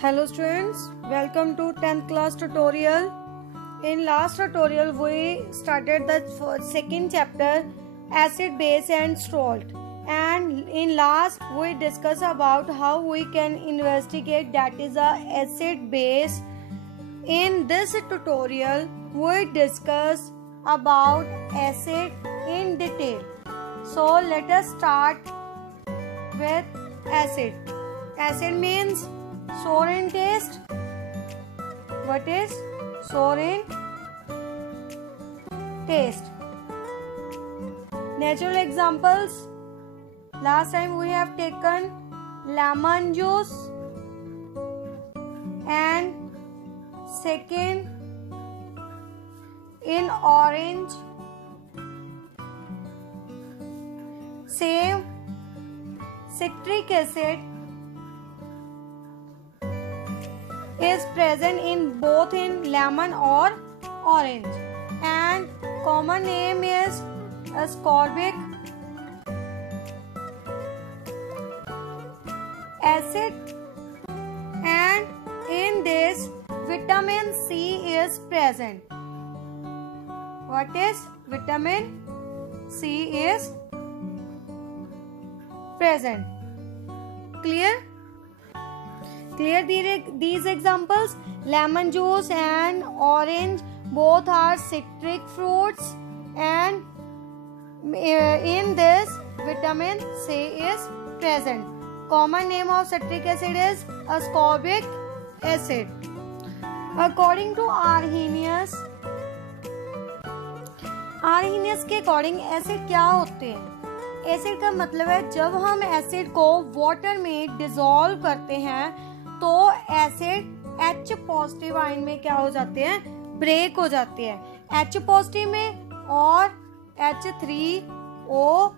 Hello students, welcome to 10th class tutorial. In last tutorial we started the second chapter acid, base and salt, and in last we discussed about how we can investigate that is a acid base. In this tutorial we discuss about acid in detail. So let us start with acid. Acid means sour in taste. What is sour in taste? Natural examples. Last time we have taken lemon juice, and second in orange. Same citric acid is present in both in lemon or orange, and common name is ascorbic acid, and in this vitamin C is present. What is vitamin C is present? Clear these examples. Lemon juice and orange both are citric fruits, and in this vitamin C is present. Common name of citric acid is ascorbic acid. According to Arrhenius के according acid क्या होते हैं? Acid का मतलब है जब हम acid को वाटर में डिसॉल्व करते हैं तो एसिड H पॉजिटिव आयन में क्या हो जाते हैं? ब्रेक हो जाते हैं H पॉजिटिव में और H3O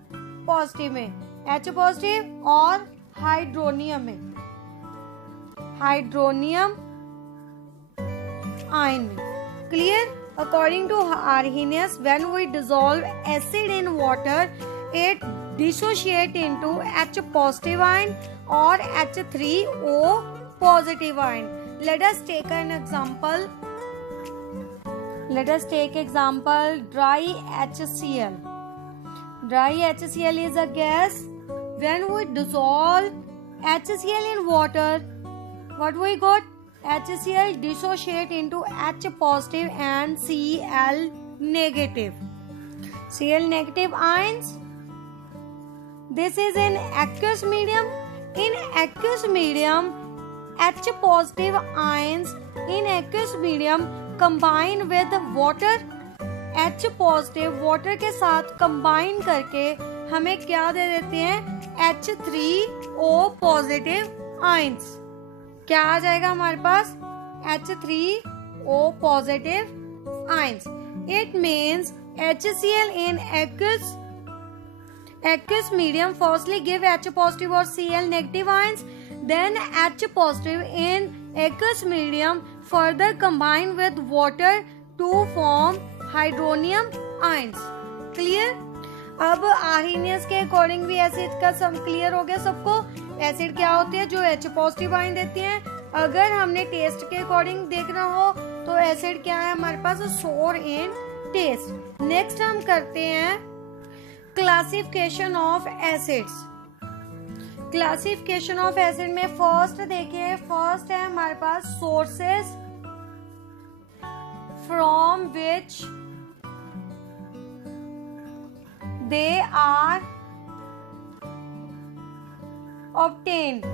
पॉजिटिव में, H पॉजिटिव और हाइड्रोनियम में, हाइड्रोनियम आयन में. Clear? According to Arrhenius, when we dissolve acid in water, it dissociate into H positive ion or H3O positive ion. Let us take an example. Let us take example dry HCl. Dry HCl is a gas. When we dissolve HCl in water, what we got? HCl dissociate into H positive and Cl negative. Cl negative ions. This is in aqueous medium. In aqueous medium, H positive ions in aqueous medium combine with water. H positive water के साथ combine करके हमें क्या दे देते हैं? H3O positive ions. क्या आ जाएगा हमारे पास? H3O positive ions. It means HCl in aqueous medium firstly give H positive or Cl negative ions, then H positive in aqueous medium further combine with water to form hydronium ions. Clear? अब Arrhenius के according भी acid का सब clear हो गया सबको. Acid क्या होती है? जो H पॉजिटिव आयन देती हैं. अगर हमने टेस्ट के अकॉर्डिंग देखना हो तो एसिड क्या है हमारे पास? सोर इन टेस्ट. नेक्स्ट हम करते हैं classification of acids. Classification of acid में फर्स्ट देखिए, फर्स्ट है हमारे पास sources from which they are obtained.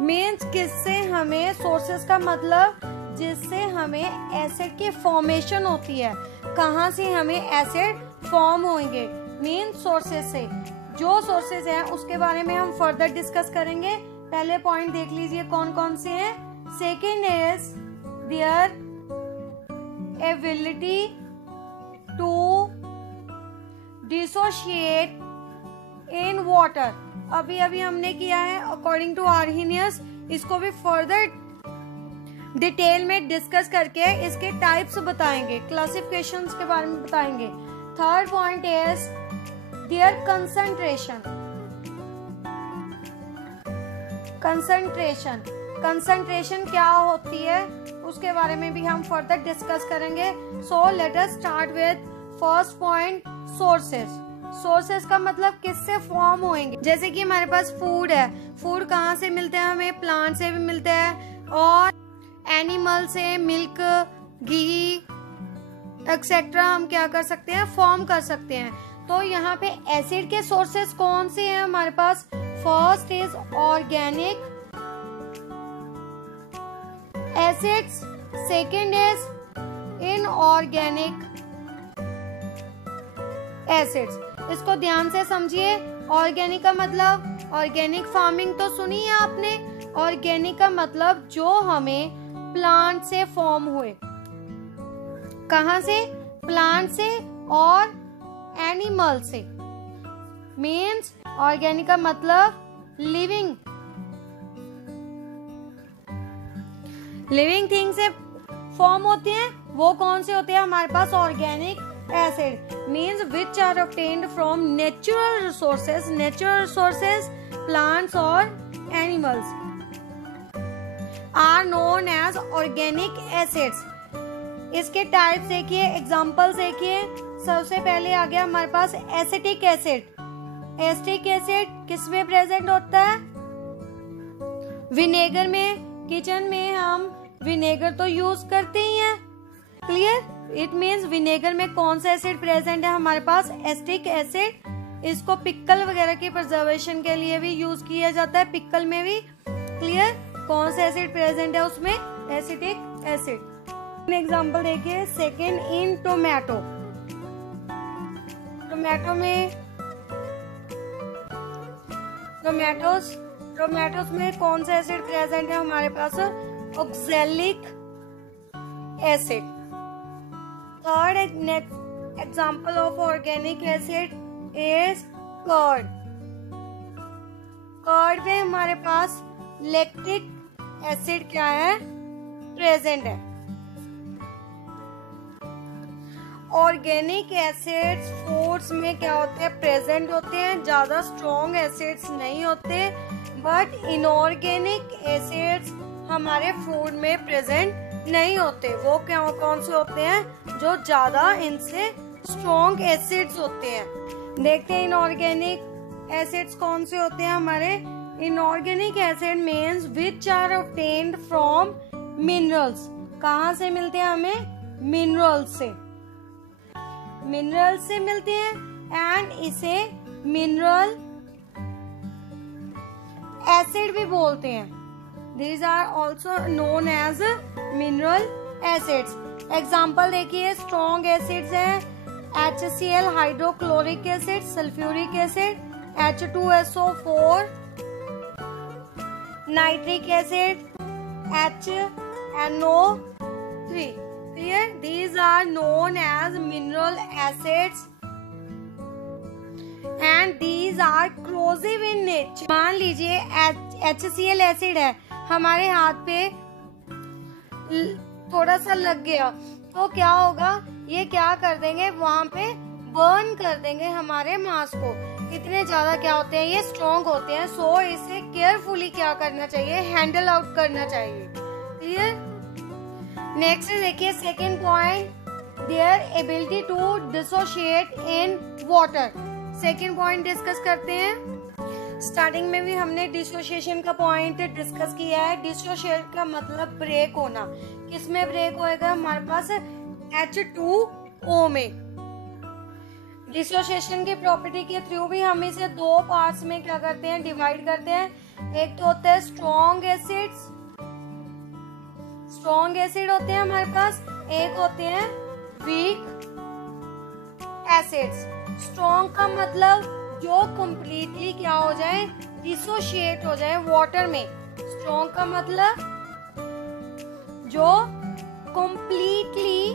Means किससे हमें सोर्सेस का मतलब जिससे हमें एसिड की फॉर्मेशन होती है. कहाँ से हमें एसिड फॉर्म होंगे? मीन्स सोर्सेस से. जो सोर्सेस हैं उसके बारे में हम फर्दर डिस्कस करेंगे. पहले पॉइंट देख लीजिए कौन कौन से हैं. Second is their ability to dissociate in water. अभी हमने किया है अकॉर्डिंग टू आर्हेनियस. इसको भी फर्दर डिटेल में डिस्कस करके इसके टाइप्स बताएंगे, क्लासिफिकेशंस के बारे में बताएंगे. Third point is there concentration. Concentration, concentration क्या होती है उसके बारे में भी हम फर्दर डिस्कस करेंगे। So let us start with first point, sources. Sources का मतलब किससे फॉर्म होंगे। जैसे कि हमारे पास फूड है, फूड कहाँ से मिलते हैं हमें, प्लांट से भी मिलते हैं और एनिमल से, मिल्क, घी एक्सेट्रा हम क्या कर सकते हैं, फॉर्म कर सकते हैं। तो यहाँ पे एसिड के सोर्सेस कौन से हैं हमारे पास, first is organic acids, second is inorganic acids. इसको ध्यान से समझिए। ऑर्गेनिक का मतलब, ऑर्गेनिक फार्मिंग तो सुनी है आपने। ऑर्गेनिक का मतलब जो हमें प्लांट से फॉर्म हुए, कहाँ से, प्लांट से और एनिमल से। मीन्स ऑर्गेनिक का मतलब लिविंग थिंग से फॉर्म होते हैं। वो कौन से होते हैं हमारे पास, organic acid means which are obtained from natural resources, plants or animals are known as organic acids। इसके टाइप्स देखिए, एग्जांपल्स देखिए। सबसे पहले आ गया हमारे पास एसिटिक एसिड। एसिटिक एसिड किस में प्रेजेंट होता है, विनेगर में। किचन में हम विनेगर तो यूज करते ही हैं, क्लियर। इट मीन्स विनेगर में कौन सा एसिड प्रेजेंट है हमारे पास, एसिटिक एसिड। इसको पिकल वगैरह की प्रिजर्वेशन के लिए भी यूज किया जाता है, पिकल में भी, क्लियर। कौन सा एसिड प्रेजेंट है उसमें, एसिटिक एसिड। एग्जांपल देखिए, सेकेंड इन टोमेटो। टोमेटोस में कौन सा एसिड प्रेजेंट है हमारे पास, oxalic acid. Third example of organic acid is curd। Curd में हमारे पास लैक्टिक एसिड क्या है, प्रेजेंट है। ऑर्गेनिक एसिड्स फूड्स में क्या होते हैं, प्रेजेंट होते हैं। ज्यादा स्ट्रॉन्ग एसिड्स नहीं होते, बट इनऑर्गेनिक एसिड्स हमारे फूड में प्रेजेंट नहीं होते। वो क्या, कौन से होते हैं, जो ज्यादा इनसे स्ट्रॉन्ग एसिड्स होते हैं। देखते हैं इनऑर्गेनिक एसिड्स कौन से होते हैं हमारे। Inorganic acid means which are obtained from minerals. कहाँ से मिलते हैं हमें, मिनरल्स से मिलते हैं। एंड इसे मिनरल एसिड भी बोलते हैं। These are also known as mineral acids। Example देखिए, स्ट्रॉन्ग एसिड्स हैं HCl hydrochloric acid, sulphuric acid, H2SO4, nitric acid, HNO3। Clear? These are known as mineral acids and these are corrosive in nature। मान लीजिए HCl acid है, हमारे हाथ पे थोड़ा सा लग गया, तो क्या होगा, ये क्या कर देंगे, वहां पे बर्न कर देंगे हमारे मांस को। इतने ज्यादा क्या होते हैं, ये स्ट्रॉन्ग होते हैं। सो इसे केयरफुली क्या करना चाहिए, हैंडल आउट करना चाहिए। क्लियर। नेक्स्ट देखिए, second point, their ability to dissociate in water. Second point discuss करते हैं। स्टार्टिंग में भी हमने डिसोसिएशन का पॉइंट डिस्कस किया है। डिसोसिएट का मतलब ब्रेक होना। किसमें ब्रेक होएगा, हमारे पास H2O में। डिसोसिएशन की प्रॉपर्टी के थ्रू भी हम इसे दो पार्ट्स में क्या करते हैं, डिवाइड करते हैं। एक तो होता है स्ट्रॉन्ग एसिड्स, स्ट्रॉन्ग एसिड होते हैं हमारे पास। एक होते हैं वीक एसिड्स। स्ट्रॉन्ग का मतलब जो कंप्लीटली क्या हो जाए, डिसोशिएट हो जाए वाटर में। स्ट्रॉन्ग का मतलब जो कंप्लीटली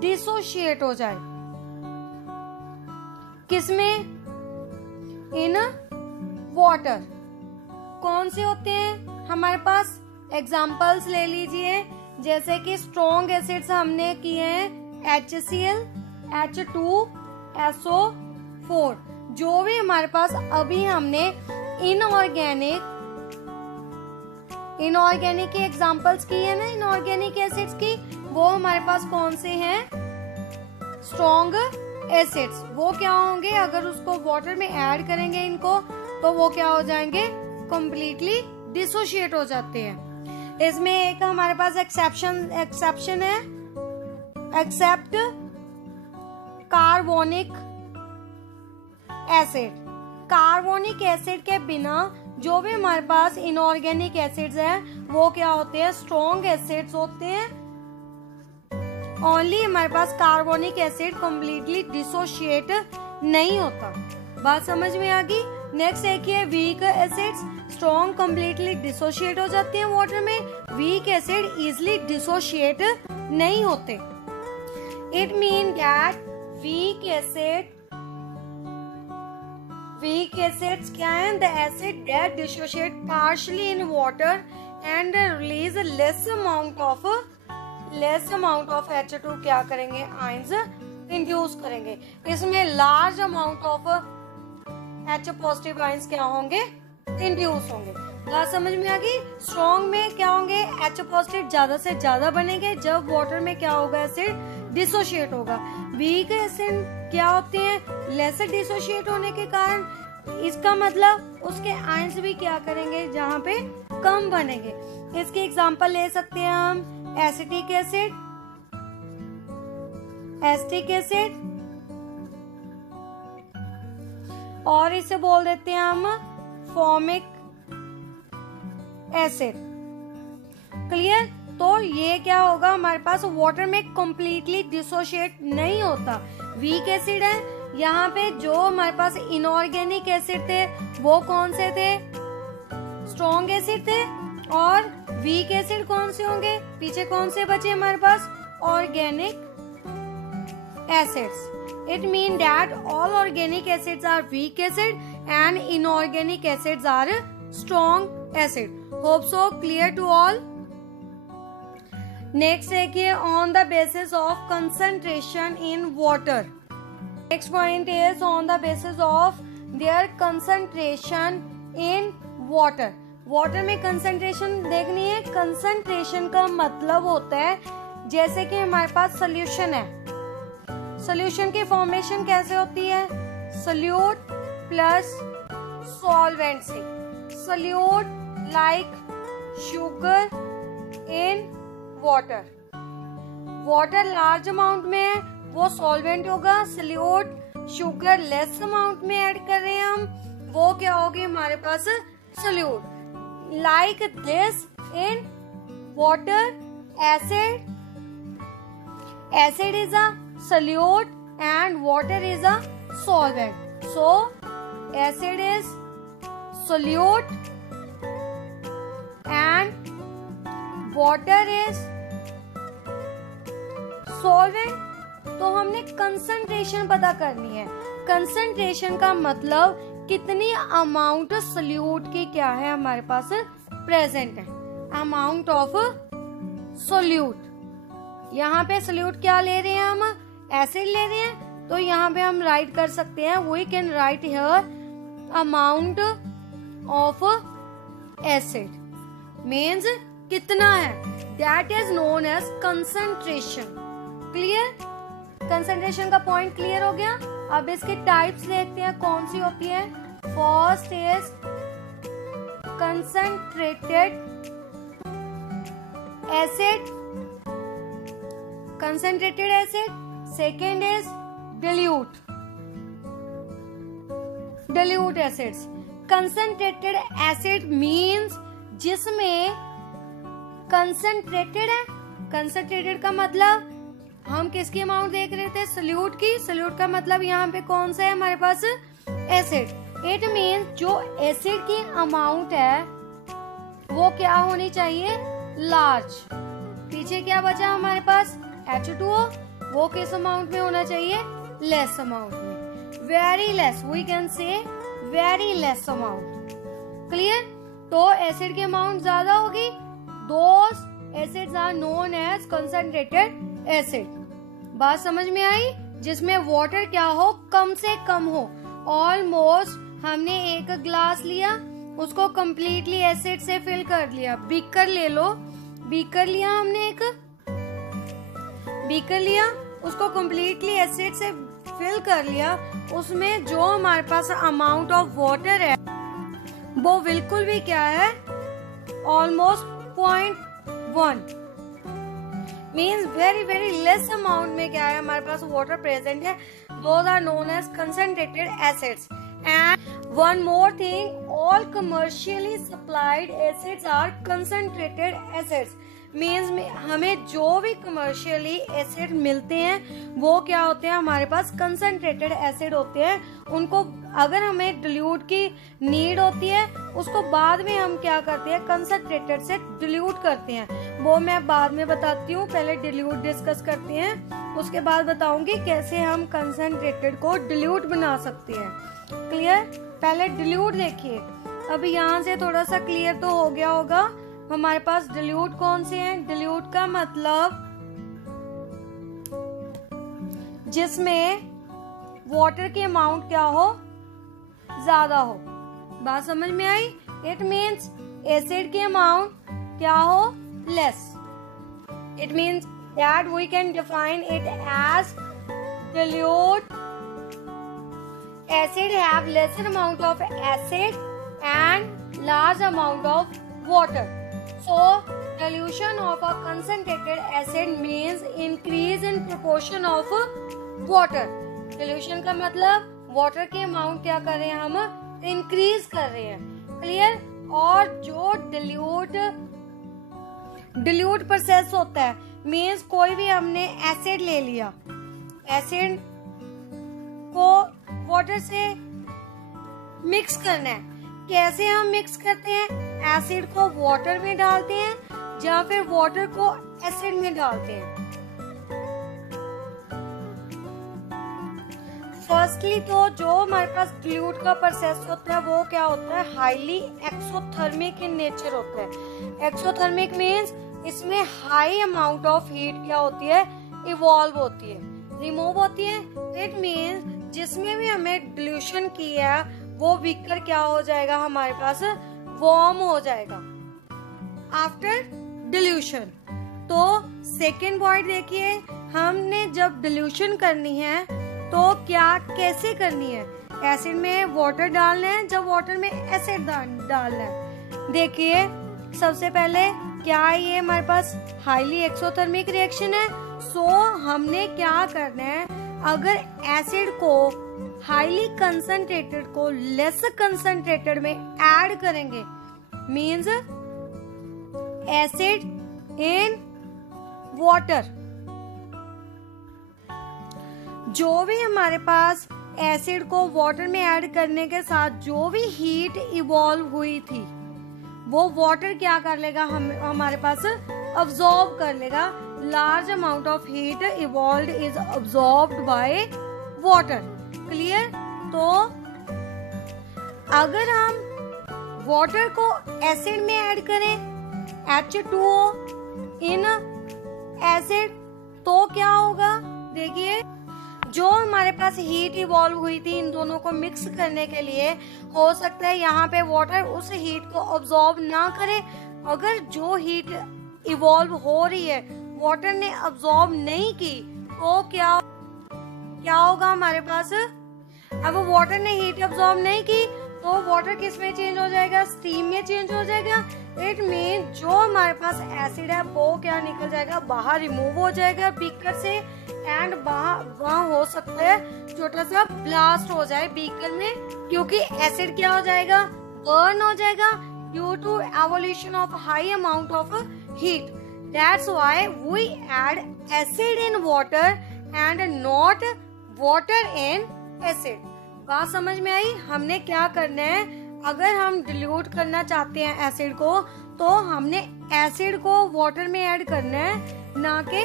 डिसोशिएट हो जाए, किसमें, इन वाटर। कौन से होते हैं हमारे पास, एग्जांपल्स ले लीजिए। जैसे कि स्ट्रॉन्ग एसिड्स हमने किए हैं HCl, H2SO4। जो भी हमारे पास अभी हमने इनऑर्गेनिक इनऑर्गेनिक की एग्जांपल्स की है ना, इनऑर्गेनिक एसिड्स की, वो हमारे पास कौन से हैं? Strong acids. वो क्या होंगे? अगर उसको वाटर में ऐड करेंगे इनको, तो वो क्या हो जाएंगे? कंप्लीटली डिसोशिएट हो जाते हैं। इसमें एक हमारे पास एक्सेप्शन है, except carbonic acid. Carbonic acid के बिना जो भी हमारे पास इनऑर्गेनिक एसिड्स हैं वो क्या होते हैं? स्ट्रॉन्ग एसिड्स होते हैं। ओनली हमारे पास कार्बोनिक एसिड कंप्लीटली डिसोशिएट नहीं होता। बात समझ में आ गई? नेक्स्ट एक है weak acids. Strong completely dissociate हो जाते हैं वाटर में, वीक एसिड इजिली डिसोशिएट नहीं होते। It mean that weak acids क्या है? The acid that dissociate partially in water and release less amount of H2 क्या करेंगे? आयंस इंड्यूस करेंगे। इसमें large amount of H positive ions क्या होंगे? इंड्यूस होंगे। बात समझ में आ गई? स्ट्रॉन्ग में क्या होंगे? H पॉजिटिव ज्यादा से ज्यादा बनेंगे जब वाटर में क्या होगा? एसिड डिसोशिएट होगा। वीक एसिड क्या होते हैं? लेसर डिसोशिएट होने के कारण, इसका मतलब उसके आयंस भी क्या करेंगे? जहाँ पे कम बनेंगे। इसके एग्जांपल ले सकते हैं हम एसिटिक एसिड, एसिटिक एसिड, और इसे बोल देते हैं हम फॉर्मिक एसिड। क्लियर? तो ये क्या होगा? हमारे पास वाटर में कंप्लीटली डिसोशिएट नहीं होता। वीक एसिड है। यहाँ पे जो हमारे पास इनऑर्गेनिक एसिड थे वो कौन से थे? स्ट्रॉन्ग एसिड थे। और वीक एसिड कौन से होंगे? पीछे कौन से बचे हमारे पास? Organic acids. It means that all organic acids are weak acid and inorganic acids are strong acid. Hope so clear to all. Next देखिए on the basis of concentration in water. Next point is on the basis of their concentration in water. Water में concentration देखनी है। Concentration का मतलब होता है जैसे कि हमारे पास सोल्यूशन है, सोल्यूशन की फॉर्मेशन कैसे होती है? सोल्यूट प्लस सॉल्वेंट से। Solute like sugar in water. Water large amount में है, वो सॉल्वेंट होगा। सोल्यूट शुगर लेस अमाउंट में ऐड कर रहे हैं हम, वो क्या होगी हमारे पास? Solute. Like this in water, acid, acid is a solute and water is a solvent. So acid is solute and water is solvent. तो हमने कंसंट्रेशन पता करनी है। कंसंट्रेशन का मतलब कितनी अमाउंट सोल्यूट की क्या है हमारे पास प्रेजेंट है। Amount of solute. यहाँ पे सोल्यूट क्या ले रहे हैं हम? एसिड ले रहे हैं। तो यहाँ पे हम राइट कर सकते हैं, we can write here amount of acid means कितना है, that is known as concentration. Clear? Concentration का पॉइंट क्लियर हो गया। अब इसके टाइप्स देखते हैं कौन सी होती है। First is concentrated acid, concentrated acid. Second is dilute, dilute acids. Concentrated acid means जिसमें कंसंट्रेटेड है। कंसंट्रेटेड का मतलब हम किसकी अमाउंट देख रहे थे? सोल्यूट की। सोल्यूट का मतलब यहाँ पे कौन सा है हमारे पास? एसिड। इट मीन्स जो एसिड की अमाउंट है वो क्या होनी चाहिए? लार्ज। पीछे क्या बचा हमारे पास? H2O। वो किस अमाउंट में होना चाहिए? लेस अमाउंट में। Very less, we can say very less amount. Clear? तो एसिड की अमाउंट ज्यादा होगी, those acids are known as concentrated acid. बात समझ में आई? जिसमें वाटर क्या हो? कम से कम हो। ऑलमोस्ट हमने एक ग्लास लिया, उसको कम्प्लीटली एसिड से फिल कर लिया। बीकर ले लो, बीकर लिया हमने, एक बीकर लिया, उसको कम्प्लीटली एसिड से फिल कर लिया। उसमें जो हमारे पास अमाउंट ऑफ वाटर है वो बिल्कुल भी क्या है, almost 0.1 means very very less amount में क्या है हमारे पास वाटर प्रेजेंट है। Those are known as concentrated acids. And one more thing, all commercially supplied acids are concentrated acids. Means हमें जो भी कमर्शियली एसिड मिलते हैं वो क्या होते हैं, हमारे पास कंसंट्रेटेड एसिड होते हैं। उनको अगर हमें डिल्यूट की नीड होती है, उसको बाद में हम क्या करते हैं, कंसंट्रेटेड से डिल्यूट करते हैं। वो मैं बाद में बताती हूँ, पहले डिल्यूट डिस्कस करते हैं, उसके बाद बताऊंगी कैसे हम कंसंट्रेटेड को डिल्यूट बना सकते हैं। क्लियर? पहले डिल्यूट देखिए। अब यहाँ से थोड़ा सा क्लियर तो हो गया होगा हमारे पास डिल्यूट कौन से हैं। डिल्यूट का मतलब जिसमें वाटर की अमाउंट क्या हो, ज्यादा हो। बात समझ में आई? इट मीन्स एसिड की अमाउंट क्या हो, less. It means that we can define it as dilute acid have lesser amount of acid and large amount of water. So dilution of a concentrated acid means increase in proportion of water. Dilution का मतलब water की amount क्या कर रहे हैं, हम increase कर रहे हैं। क्लियर? और जो डिल्यूट प्रोसेस होता है मीन्स कोई भी हमने एसिड ले लिया, एसिड को वाटर से मिक्स करना है। कैसे हम मिक्स करते हैं, एसिड को वाटर में डालते हैं या फिर वाटर को एसिड में डालते हैं। फर्स्टली तो जो हमारे पास डिल्यूट का प्रोसेस होता है वो क्या होता है, हाईली एक्सोथर्मिक इन नेचर होता है। एक्सोथर्मिक मीन्स इसमें हाई अमाउंट ऑफ हीट क्या होती है, इवॉल्व होती है, रिमूव होती है। इट मीन्स जिसमें भी हमें डिल्यूशन किया है वो बीकर क्या हो जाएगा, हमारे पास वार्म हो जाएगा आफ्टर डिल्यूशन। तो सेकेंड पॉइंट देखिए, हमने जब डिल्यूशन करनी है तो क्या कैसे करनी है, एसिड में वाटर डालना है, जब वाटर में एसिड डालना है। देखिए सबसे पहले क्या ये हमारे पास हाईली एक्सोथर्मिक रिएक्शन है। सो हमने क्या करना है, अगर एसिड को हाईली कंसंट्रेटेड को लेस कंसंट्रेटेड में ऐड करेंगे मींस एसिड इन वाटर, जो भी हमारे पास एसिड को वाटर में ऐड करने के साथ जो भी हीट इवॉल्व हुई थी वो वाटर क्या कर लेगा, हमारे पास अब्सॉर्ब कर लेगा। Large amount of heat evolved is absorbed by water. Clear? तो अगर हम वाटर को एसिड में ऐड करें H2O इन एसिड तो क्या होगा, देखिए जो हमारे पास हीट इवॉल्व हुई थी इन दोनों को मिक्स करने के लिए, हो सकता है यहाँ पे वाटर उस हीट को अब्सॉर्ब ना करे। अगर जो हीट इवॉल्व हो रही है वाटर ने अब्सॉर्ब नहीं की तो क्या होगा हमारे पास, अब वाटर ने हीट अब्सॉर्ब नहीं की तो वाटर किस में चेंज हो जाएगा, स्टीम में चेंज हो जाएगा। इट मीन जो हमारे पास एसिड है वो क्या निकल जाएगा, बाहर रिमूव हो जाएगा बीकर से, एंड वहाँ हो सकता है छोटा सा ब्लास्ट हो जाए बीकर में, क्योंकि एसिड क्या हो जाएगा, बर्न हो जाएगा due to evolution of high amount of heat. That's why we add acid in water and not water in acid. बात समझ में आई? हमने क्या करना है, अगर हम डिल्यूट करना चाहते हैं एसिड को तो हमने एसिड को वाटर में ऐड करना है, ना कि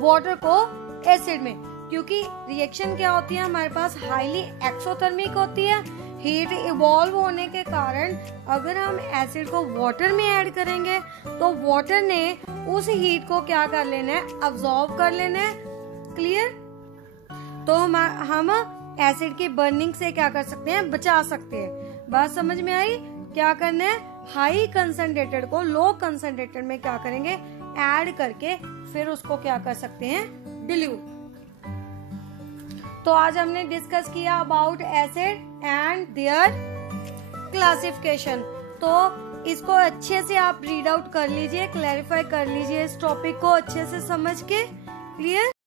वाटर को एसिड में, क्योंकि रिएक्शन क्या होती है हमारे पास हाईली एक्सोथर्मिक होती है। हीट इवॉल्व होने के कारण अगर हम एसिड को वाटर में ऐड करेंगे तो वाटर ने उस हीट को क्या कर लेना है, अब्सॉर्ब कर लेना है। क्लियर? तो हम एसिड की बर्निंग से क्या कर सकते हैं, बचा सकते हैं। बात समझ में आई? क्या करना है, हाई कंसंट्रेटेड को लो कंसंट्रेटेड में क्या करेंगे, ऐड करके फिर उसको क्या कर सकते हैं, डिल्यूट। तो आज हमने डिस्कस किया about acid and there classification. तो इसको अच्छे से आप रीड आउट कर लीजिए, क्लैरिफाई कर लीजिए इस टॉपिक को अच्छे से समझ के। क्लियर।